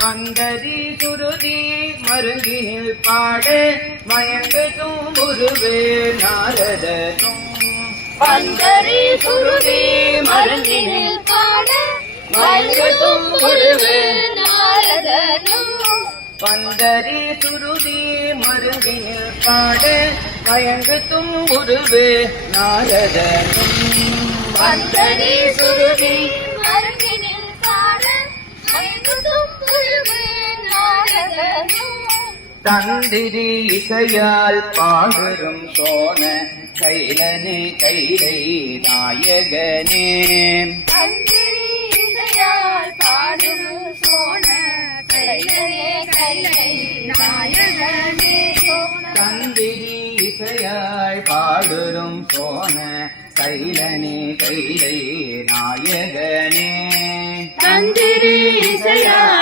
வந்தரி சுருதி மருங்கினில் பாட மயங்கு தூங்குருவே நாரதனும் வந்தரி சுருதி மருங்கினில் பாட மயங்கு தூங்குருவே நாரதனும் வந்தரி சுருதி மருங்கினில் பாட மயங்கு தும்புருவே நாரதனும் வந்தரி சுருதி மருங்கினில் பாட மயங்கு தூங்குருவே நாரதனும் தந்திரி இசையால் பாடுறும் சோன கைலனே கைலை நாயகனே தந்திரி இசையால் பாடும் சோன கைலனே கைலை நாயகனே தந்திரி இசையால் பாடுறும் சோன கைலனே கைலை நாயகனே தந்திரி இசையால்